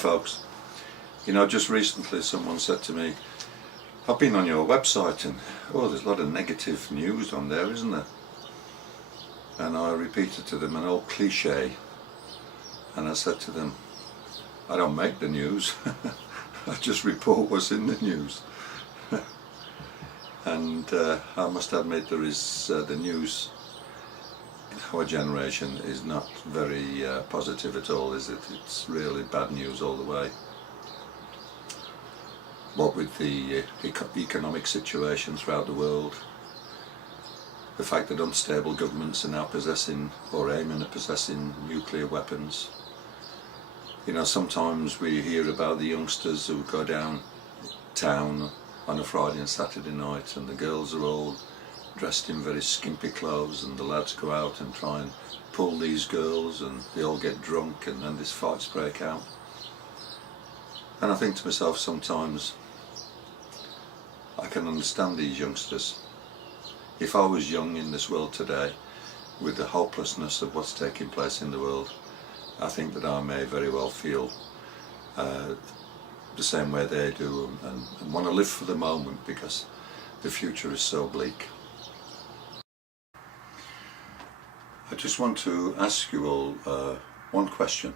folks. You know, just recently someone said to me, I've been on your website and there's a lot of negative news on there, isn't there? And I repeated to them an old cliche, and I said to them, I don't make the news, I just report what's in the news. And I must admit there is the news in our generation is not very positive at all, is it? It's really bad news all the way. What with the economic situation throughout the world, the fact that unstable governments are now possessing or aiming at possessing nuclear weapons. You know, sometimes we hear about the youngsters who go downtown on a Friday and Saturday night and the girls are all dressed in very skimpy clothes and the lads go out and try and pull these girls and they all get drunk and then these fights break out. And I think to myself sometimes, I can understand these youngsters. If I was young in this world today, with the hopelessness of what's taking place in the world, I think that I may very well feel the same way they do and want to live for the moment because the future is so bleak. I just want to ask you all one question.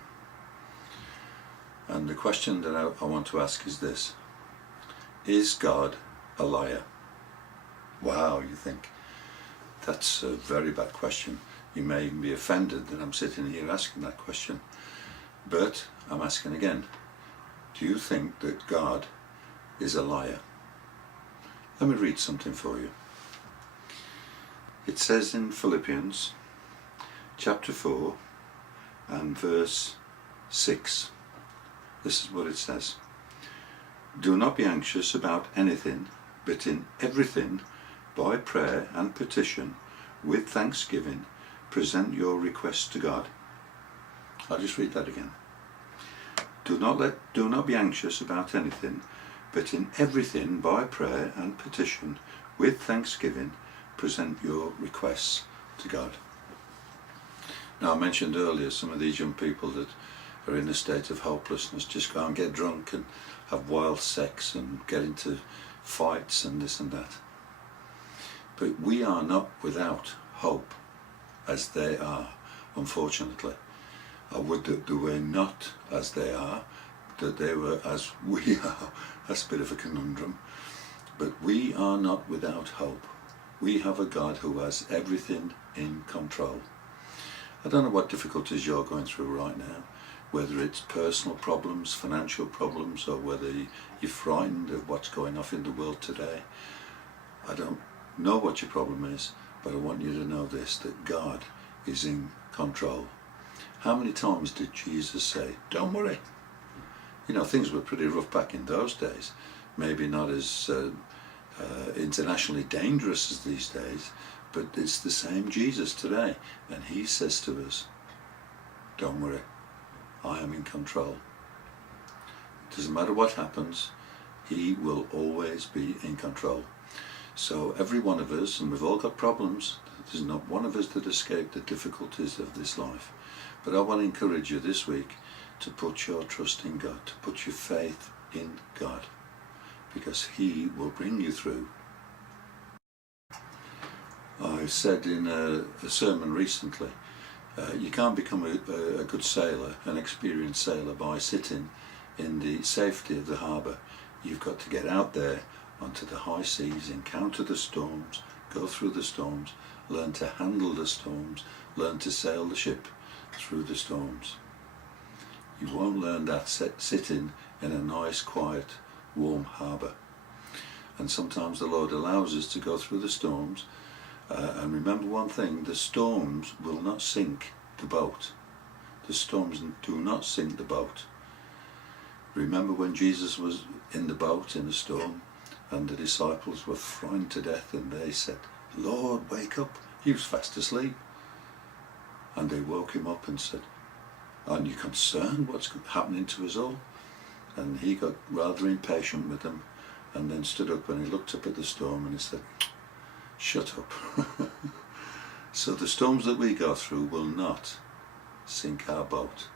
And the question that I want to ask is this: is God a liar? Wow, you think that's a very bad question. You may even be offended that I'm sitting here asking that question, but I'm asking again, do you think that God is a liar? Let me read something for you. It says in Philippians chapter 4 and verse 6, this is what it says: do not be anxious about anything, but in everything, by prayer and petition, with thanksgiving, present your requests to God. I'll just read that again. Do not be anxious about anything, but in everything, by prayer and petition, with thanksgiving, present your requests to God. Now, I mentioned earlier some of these young people that are in a state of hopelessness, just go and get drunk and have wild sex and get into fights and this and that. But we are not without hope as they are, unfortunately. I would that they were not as they are, that they were as we are. That's a bit of a conundrum. But we are not without hope. We have a God who has everything in control. I don't know what difficulties you're going through right now, whether it's personal problems, financial problems, or whether you're frightened of what's going on in the world today. I don't know what your problem is, but I want you to know this, that God is in control. How many times did Jesus say, don't worry? You know, things were pretty rough back in those days. Maybe not as internationally dangerous as these days, but it's the same Jesus today. And he says to us, don't worry, I am in control. It doesn't matter what happens, he will always be in control. So every one of us, and we've all got problems, there's not one of us that escaped the difficulties of this life. But I want to encourage you this week to put your trust in God, to put your faith in God, because he will bring you through. I said in a sermon recently, you can't become a good sailor, an experienced sailor, by sitting in the safety of the harbour. You've got to get out there onto the high seas, encounter the storms, go through the storms, learn to handle the storms, learn to sail the ship through the storms. You won't learn that sitting in a nice, quiet, warm harbour. And sometimes the Lord allows us to go through the storms. And remember one thing, the storms will not sink the boat. The storms do not sink the boat. Remember when Jesus was in the boat in the storm and the disciples were frightened to death and they said, Lord, wake up. He was fast asleep. And they woke him up and said, aren't you concerned what's happening to us all? And he got rather impatient with them and then stood up and he looked up at the storm and he said, shut up. So the storms that we go through will not sink our boat.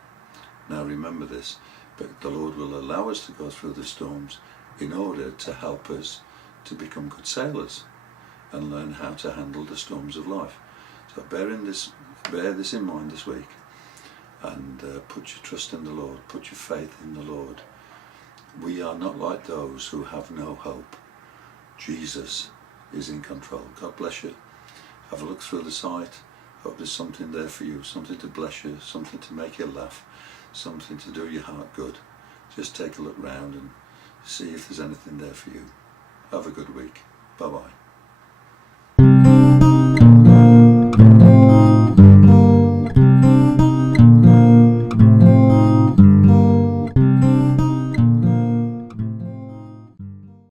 Now remember this, But the Lord will allow us to go through the storms in order to help us to become good sailors and learn how to handle the storms of life. So bear this in mind this week, and put your trust in the Lord, put your faith in the Lord. We are not like those who have no hope. Jesus is in control. God bless you. Have a look through the site. Hope there's something there for you, something to bless you, something to make you laugh, something to do your heart good. Just take a look round and see if there's anything there for you. Have a good week. Bye-bye.